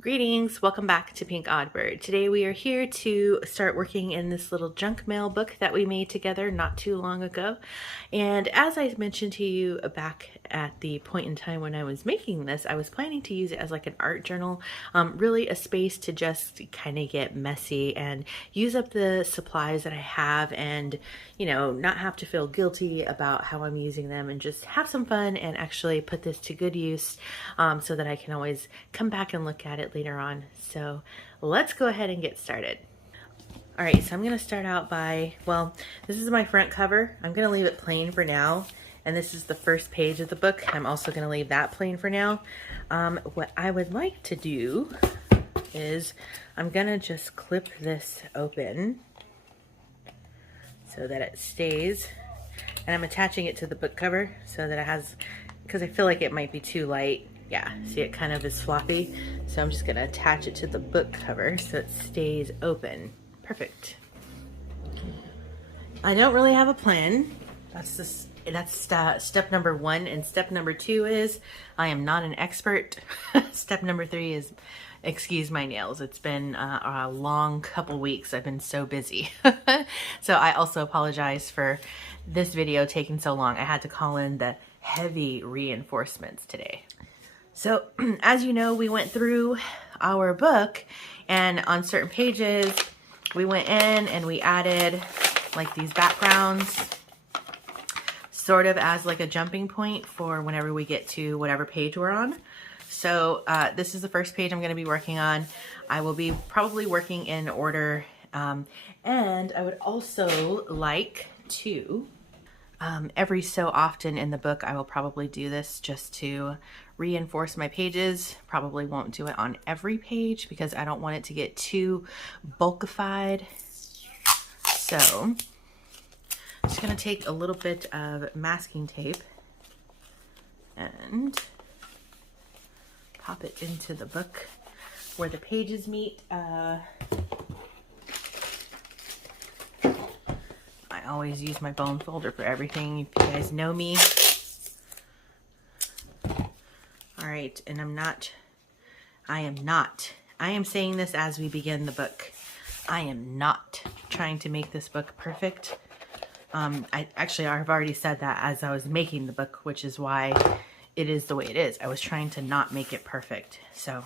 Greetings, welcome back to PinkOddBird. Today we are here to start working in this little junk mail book that we made together not too long ago. And as I mentioned to you back at the point in time when I was making this, I was planning to use it as like an art journal, really a space to just kind of get messy and use up the supplies that I have and, you know, not have to feel guilty about how I'm using them and just have some fun and actually put this to good use so that I can always come back and look at it later on. So let's go ahead and get started. All right, so I'm gonna start out by, well, this is my front cover. I'm gonna leave it plain for now. And this is the first page of the book. I'm also gonna leave that plain for now. What I would like to do is I'm gonna just clip this open so that it stays. And I'm attaching it to the book cover so that it has, because I feel like it might be too light. Yeah, see, it kind of is floppy. So I'm just gonna attach it to the book cover so it stays open. Perfect. I don't really have a plan. That's step number one. And step number two is I am not an expert. Step number three is excuse my nails. It's been a long couple weeks. I've been so busy. So I also apologize for this video taking so long. I had to call in the heavy reinforcements today. So as you know, we went through our book and on certain pages, we went in and we added like these backgrounds sort of as like a jumping point for whenever we get to whatever page we're on. So this is the first page I'm going to be working on. I will be probably working in order. And I would also like to, every so often in the book, I will probably do this just to reinforce my pages. Probably won't do it on every page because I don't want it to get too bulkified. So I'm just going to take a little bit of masking tape and pop it into the book where the pages meet. I always use my bone folder for everything, if you guys know me. All right, and I am saying this as we begin the book. I am not trying to make this book perfect. I've already said that as I was making the book, which is why it is the way it is. I was trying to not make it perfect. So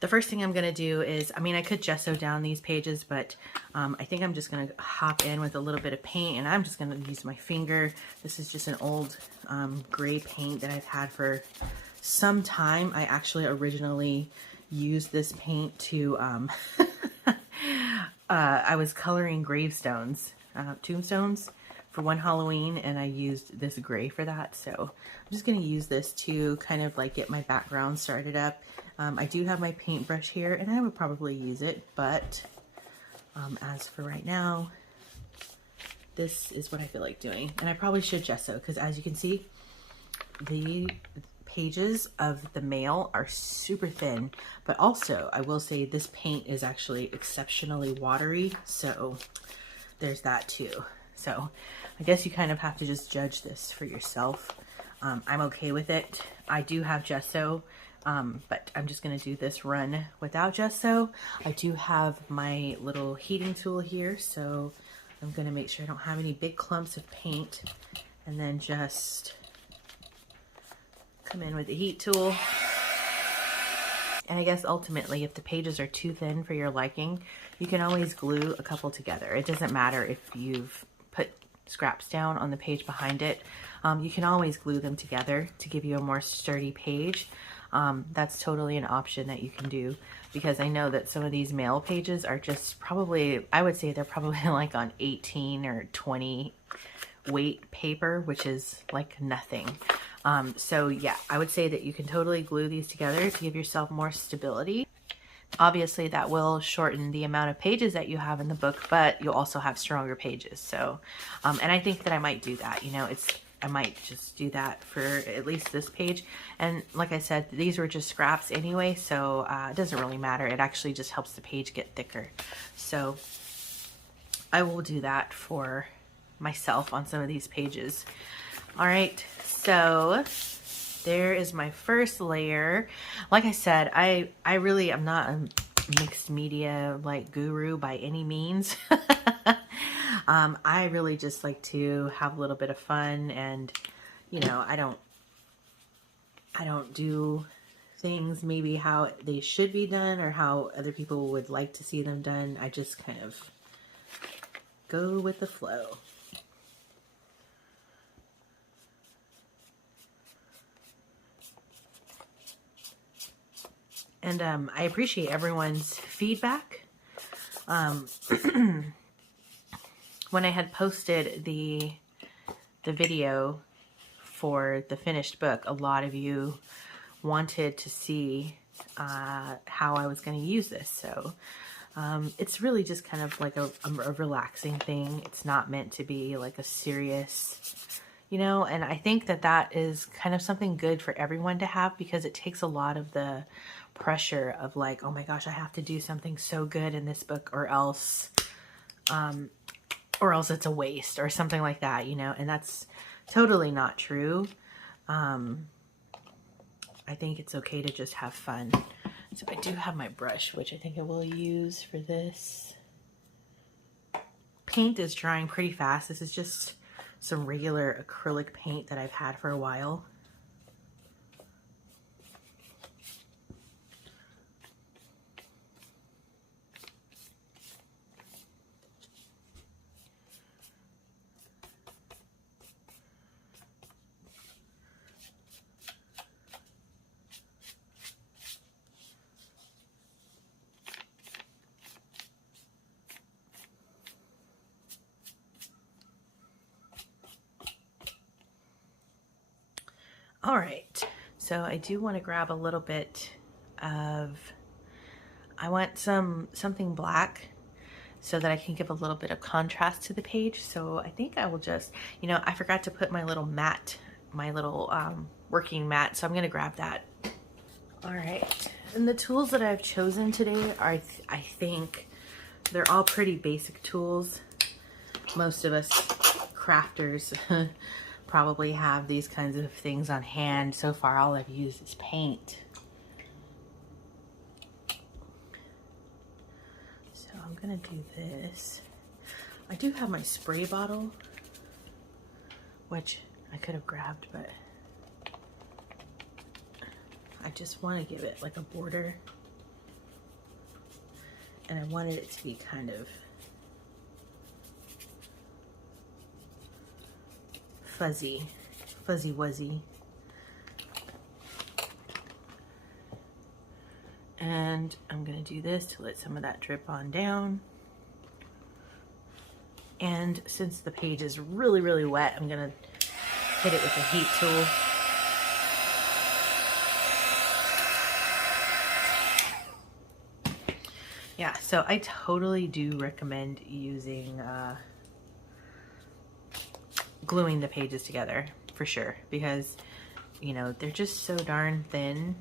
the first thing I'm going to do is, I could gesso down these pages, but I think I'm just going to hop in with a little bit of paint and I'm just going to use my finger. This is just an old gray paint that I've had for some time. I actually originally used this paint to, I was coloring gravestones, tombstones for one Halloween, and I used this gray for that. So I'm just going to use this to kind of like get my background started up. I do have my paintbrush here and I would probably use it, but as for right now, this is what I feel like doing. And I probably should gesso because as you can see, the pages of the mail are super thin, but also I will say this paint is actually exceptionally watery. So there's that too. So I guess you kind of have to just judge this for yourself. I'm okay with it. I do have gesso, but I'm just going to do this run without gesso. I do have my little heating tool here, so I'm going to make sure I don't have any big clumps of paint, and then just come in with the heat tool. And I guess ultimately, if the pages are too thin for your liking, you can always glue a couple together. It doesn't matter if you've put scraps down on the page behind it. You can always glue them together to give you a more sturdy page. That's totally an option that you can do, because I know that some of these mail pages are just probably, I would say they're probably like on 18 or 20 weight paper, which is like nothing. So yeah, I would say that you can totally glue these together to give yourself more stability. Obviously that will shorten the amount of pages that you have in the book, but you'll also have stronger pages. So, and I think that I might do that, you know, I might just do that for at least this page. And like I said, these were just scraps anyway, so it doesn't really matter. It actually just helps the page get thicker. So I will do that for myself on some of these pages. All right, so there is my first layer. Like I said, I really am not a mixed media like guru by any means. I really just like to have a little bit of fun, and you know, I don't do things maybe how they should be done or how other people would like to see them done. I just kind of go with the flow. And I appreciate everyone's feedback. When I had posted the video for the finished book, a lot of you wanted to see how I was going to use this. So it's really just kind of like a relaxing thing. It's not meant to be like a serious, you know, and I think that that is kind of something good for everyone to have, because it takes a lot of the pressure of like, oh my gosh, I have to do something so good in this book or else it's a waste or something like that, you know, and that's totally not true. I think it's okay to just have fun. So I do have my brush, which I think I will use for this. Paint is drying pretty fast. This is just some regular acrylic paint that I've had for a while. All right, so I do want to grab a little bit of, I want something black so that I can give a little bit of contrast to the page. So I think I will just, you know, I forgot to put my little mat, my little working mat, so I'm going to grab that. All right, and the tools that I've chosen today are, I think they're all pretty basic tools. Most of us crafters probably have these kinds of things on hand. So far, all I've used is paint. So I'm gonna do this. I do have my spray bottle, which I could have grabbed, but I just want to give it like a border. And I wanted it to be kind of fuzzy wuzzy. And I'm gonna do this to let some of that drip on down. And since the page is really wet, I'm gonna hit it with a heat tool. Yeah, so I totally do recommend using gluing the pages together for sure, because you know they're just so darn thin.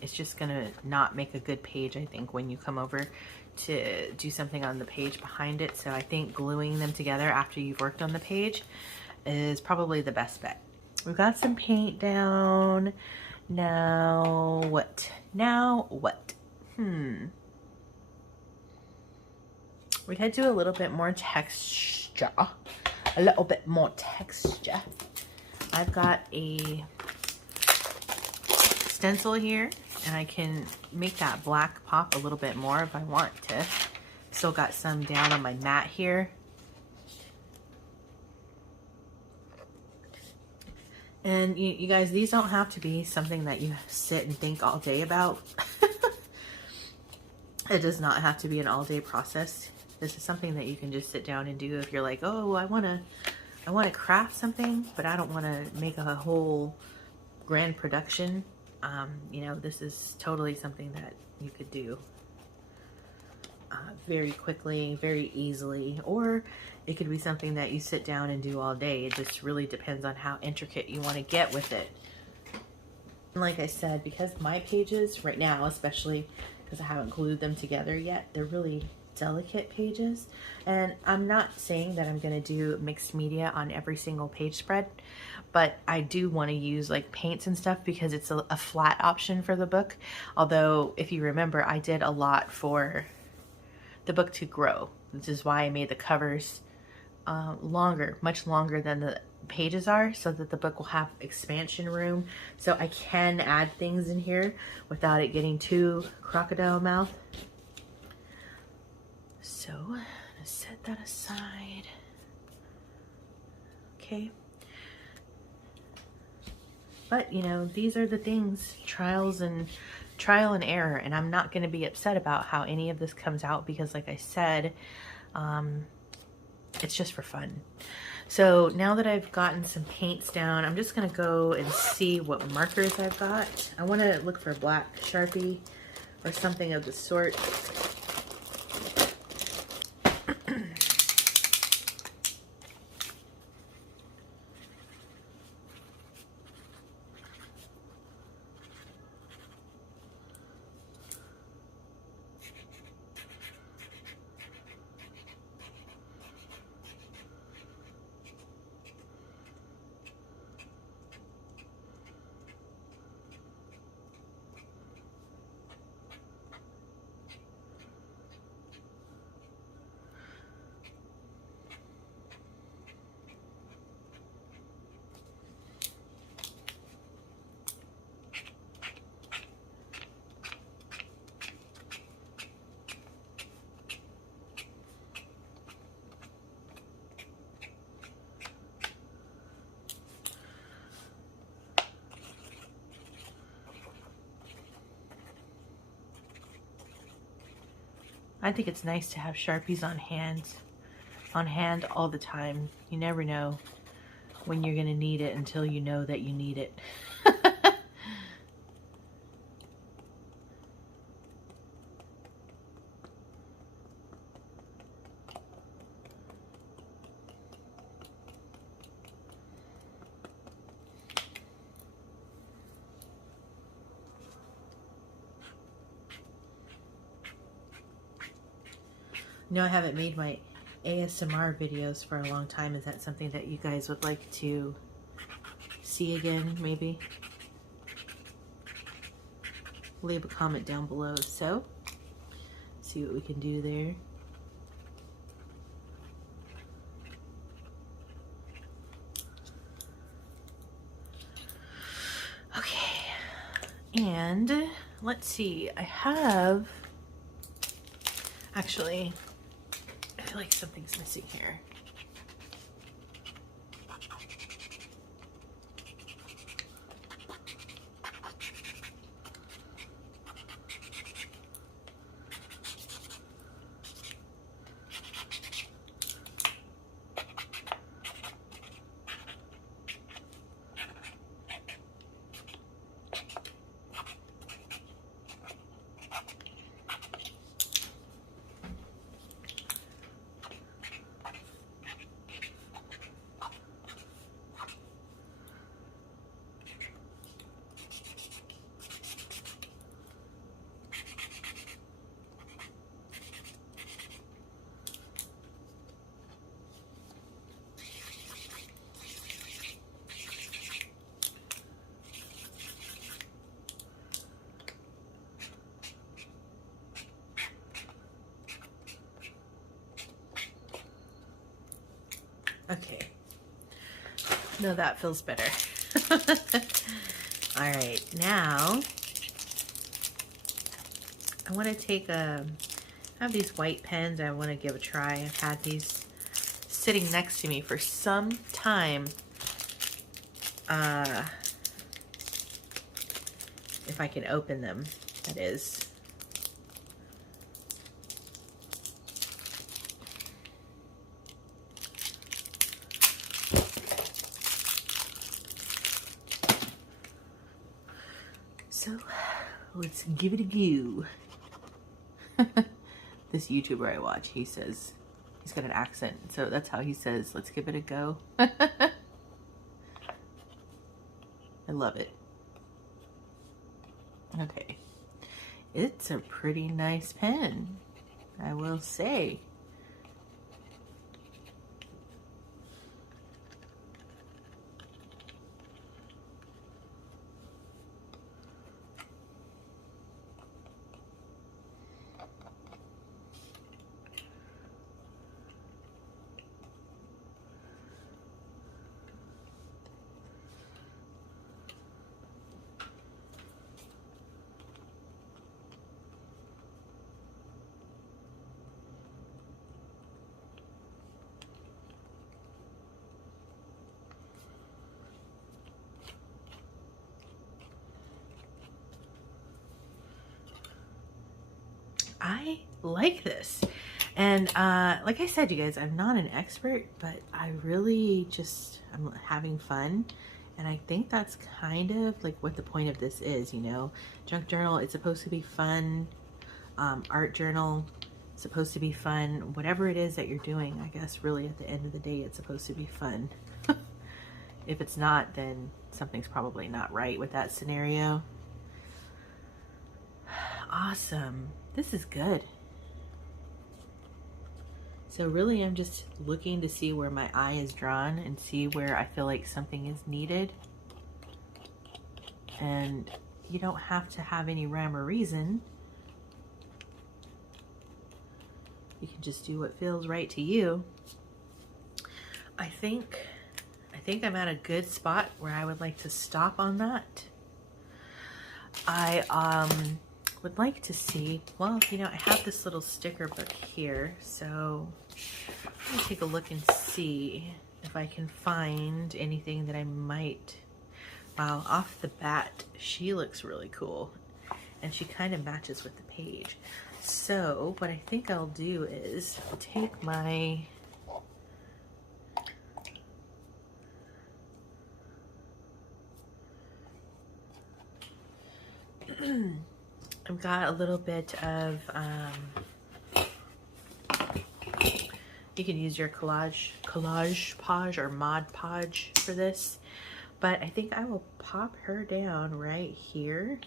It's just gonna not make a good page, I think, when you come over to do something on the page behind it. So I think gluing them together after you've worked on the page is probably the best bet. We've got some paint down. Now what? We could do a little bit more texture. I've got a stencil here, and I can make that black pop a little bit more if I want to. Still got some down on my mat here. And you guys, these don't have to be something that you sit and think all day about. It does not have to be an all-day process. This is something that you can just sit down and do if you're like, oh, I want to craft something, but I don't want to make a whole grand production. You know, this is totally something that you could do very quickly, very easily, or it could be something that you sit down and do all day. It just really depends on how intricate you want to get with it. And like I said, because my pages right now, especially because I haven't glued them together yet, they're really delicate pages. And I'm not saying that I'm going to do mixed media on every single page spread, but I do want to use like paints and stuff because it's a flat option for the book. Although if you remember, I did a lot for the book to grow. This is why I made the covers longer, much longer than the pages are, so that the book will have expansion room, so I can add things in here without it getting too crocodile mouth. So I'm gonna set that aside. Okay. But you know, these are the things, trial and error, and I'm not going to be upset about how any of this comes out because like I said, it's just for fun. So now that I've gotten some paints down, I'm just going to go and see what markers I've got. I want to look for black Sharpie or something of the sort. I think it's nice to have Sharpies on hand all the time. You never know when you're going to need it until you know that you need it. No, I haven't made my ASMR videos for a long time. Is that something that you guys would like to see again, maybe? Leave a comment down below. So, see what we can do there. Okay, and let's see. I have, actually, I feel like something's missing here. Okay. No, that feels better. All right, now I want to take I have these white pens I want to give a try. I've had these sitting next to me for some time. If I can open them, that is. So, let's give it a go. This YouTuber I watch, he says, he's got an accent, so that's how he says, let's give it a go. I love it. Okay. It's a pretty nice pen. I will say. I like this. And like I said, you guys, I'm not an expert, but I really just, I'm having fun. And I think that's kind of like what the point of this is, you know. Junk journal, it's supposed to be fun. Art journal, it's supposed to be fun. Whatever it is that you're doing, I guess really at the end of the day, it's supposed to be fun. If it's not, then something's probably not right with that scenario. Awesome. This is good. So really I'm just looking to see where my eye is drawn and see where I feel like something is needed. And you don't have to have any rhyme or reason. You can just do what feels right to you. I think I'm at a good spot where I would like to stop on that. I would like to see, well, you know, I have this little sticker book here, so let me take a look and see if I can find anything that I might. Wow, off the bat, she looks really cool, and she kind of matches with the page. So what I think I'll do is take my I've got a little bit of, you can use your collage podge or Mod Podge for this, but I think I will pop her down right here.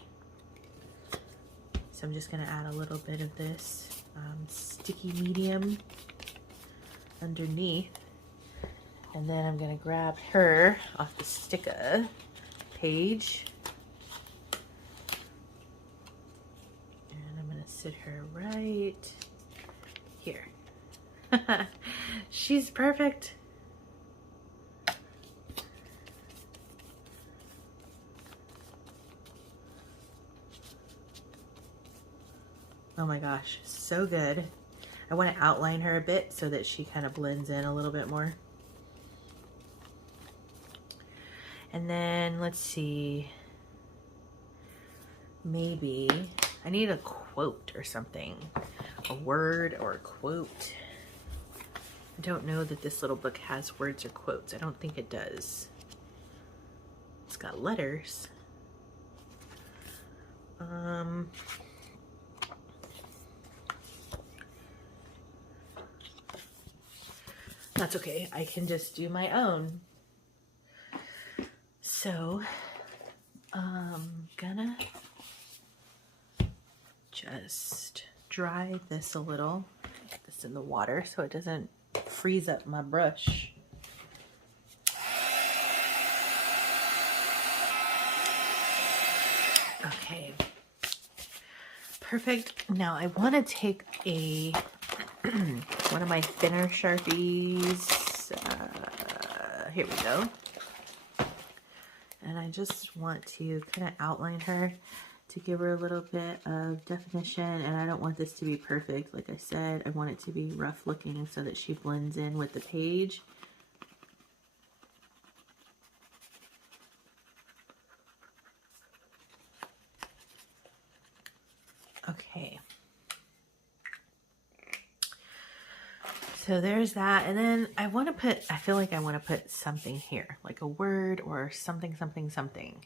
So I'm just going to add a little bit of this sticky medium underneath, and then I'm going to grab her off the sticker page. Sit her right here. She's perfect. Oh my gosh, so good. I want to outline her a bit so that she kind of blends in a little bit more. And then let's see, maybe I need a quote or something, a word or a quote. I don't know that this little book has words or quotes. I don't think it does. It's got letters. That's okay. I can just do my own. So, I'm gonna just dry this a little, get this in the water so it doesn't freeze up my brush. Okay, perfect. Now I want to take a one of my thinner Sharpies. Here we go. And I just want to kind of outline her to give her a little bit of definition, and I don't want this to be perfect. Like I said, I want it to be rough looking so that she blends in with the page. Okay. So there's that, and then I want to put, I feel like I want to put something here, like a word or something, something, something.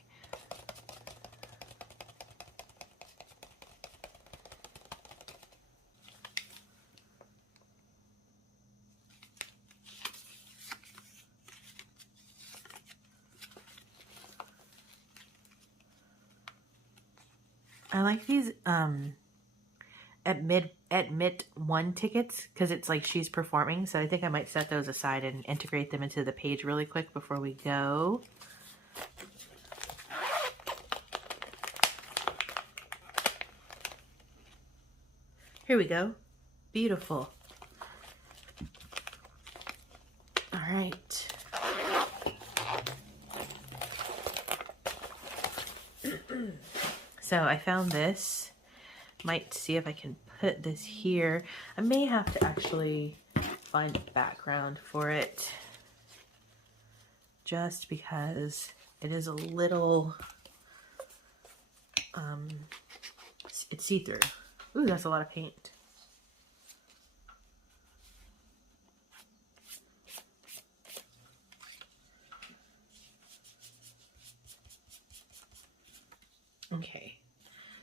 I like these admit one tickets because it's like she's performing. So I think I might set those aside and integrate them into the page really quick before we go. Here we go. Beautiful. All right. So I found this. Might see if I can put this here. I may have to actually find a background for it, just because it is a little, it's see-through. Ooh, that's a lot of paint. Okay,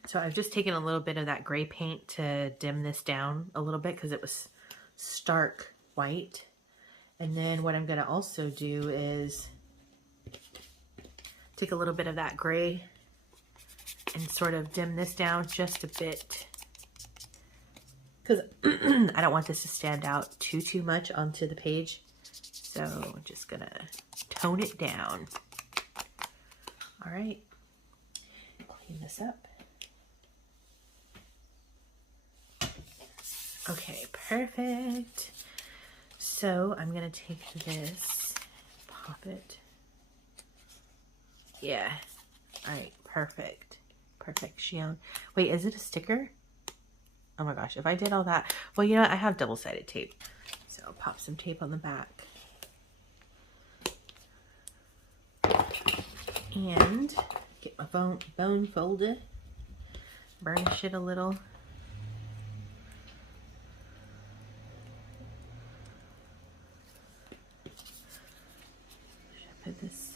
so I've just taken a little bit of that gray paint to dim this down a little bit because it was stark white. And then what I'm going to also do is take a little bit of that gray and sort of dim this down just a bit, because I don't want this to stand out too much onto the page. So I'm just going to tone it down. All right. Clean this up. Okay, perfect. So I'm gonna take this, pop it. Yeah. All right, perfect. Perfection. Wait, is it a sticker? Oh my gosh, if I did all that. Well, you know what? I have double-sided tape. So I'll pop some tape on the back. And get my bone folder, burnish it a little. Should I put this?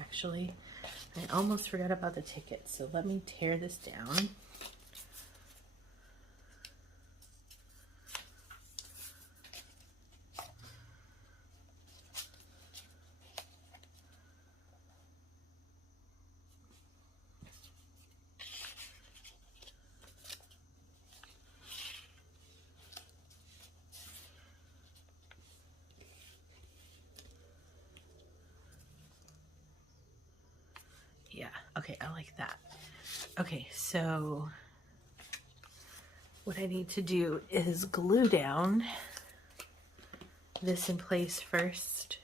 Actually, I almost forgot about the ticket, so let me tear this down. Yeah, okay, I like that. Okay, so what I need to do is glue down this in place first.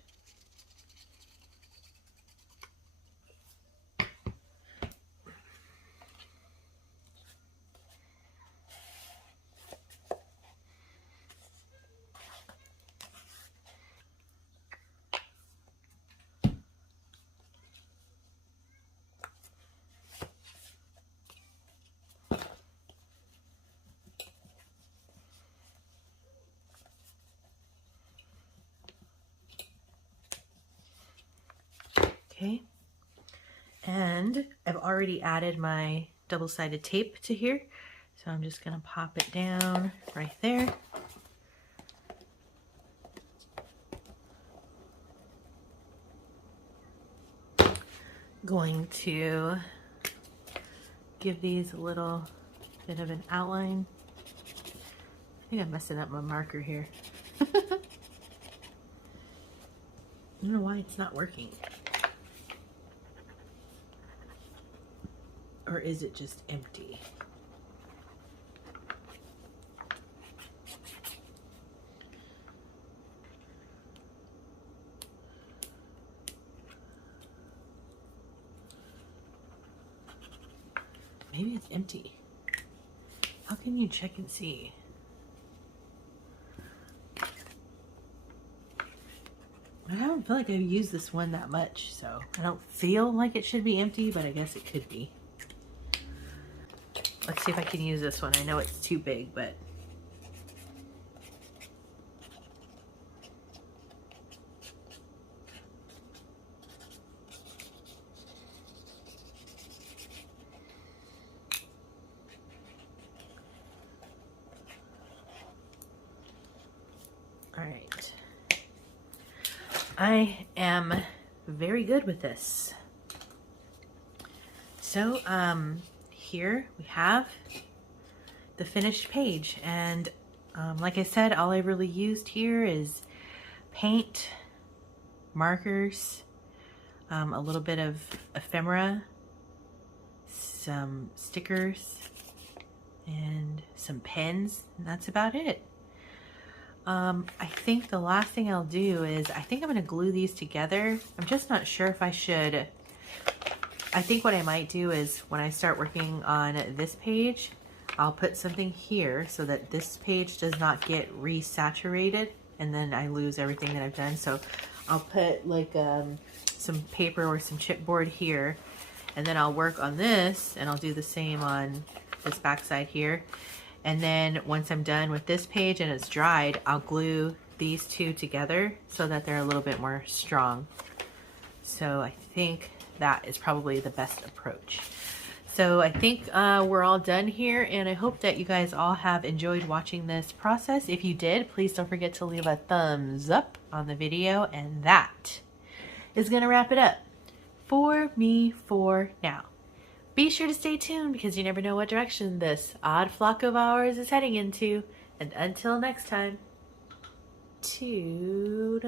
Okay, and I've already added my double-sided tape to here, so I'm just gonna pop it down right there. Going to give these a little bit of an outline. I think I'm messing up my marker here. I don't know why it's not working. Or is it just empty? Maybe it's empty. How can you check and see? I don't feel like I've used this one that much, so I don't feel like it should be empty, but I guess it could be. Let's see if I can use this one. I know it's too big, but all right. I am very good with this. So, here we have the finished page. And like I said, all I really used here is paint, markers, a little bit of ephemera, some stickers, and some pens, and that's about it. I think the last thing I'll do is, I think I'm going to glue these together. I'm just not sure if I should. I think what I might do is when I start working on this page, I'll put something here so that this page does not get resaturated and then I lose everything that I've done. So I'll put like some paper or some chipboard here, and then I'll work on this, and I'll do the same on this back side here. And then once I'm done with this page and it's dried, I'll glue these two together so that they're a little bit more strong. So I think that is probably the best approach. So I think we're all done here, and I hope that you guys all have enjoyed watching this process. If you did, please don't forget to leave a thumbs up on the video, and that is going to wrap it up for me for now. Be sure to stay tuned because you never know what direction this odd flock of ours is heading into. And until next time, toodaloo.